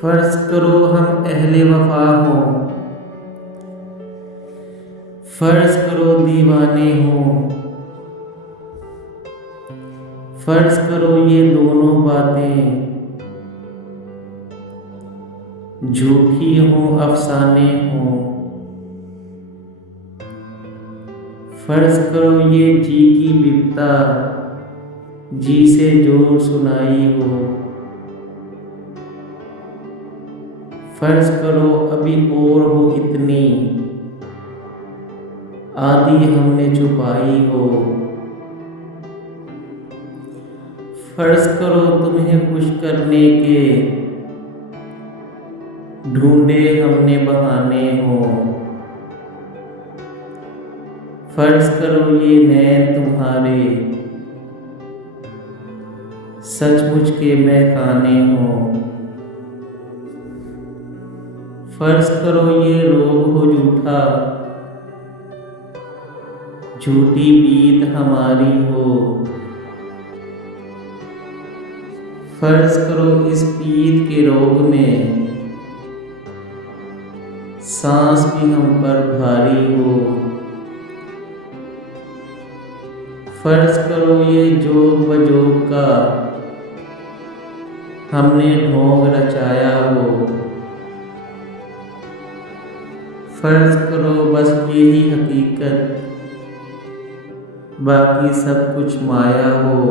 फर्ज करो हम अहले वफा हों, फर्ज करो दीवाने हों, फर्ज करो ये दोनों बातें झूठी हों अफसाने हों, फर्ज करो ये जी की बिपता जी से जोर सुनाई हो, फर्ज करो अभी और हो इतनी आधी हमने छुपाई हो, फर्ज करो तुम्हें खुश करने के ढूंढे हमने बहाने हो, फर्ज करो ये नैन तुम्हारे सचमुच के महखाने हो, फर्ज करो ये रोग हो झूठा झूठी बीत हमारी हो, फर्ज करो इस पीत के रोग में सांस भी हम पर भारी हो, फर्ज करो ये जोग बजोग का हमने ढोंग रचाया हो, फर्ज करो बस यही हकीकत बाकी सब कुछ माया हो।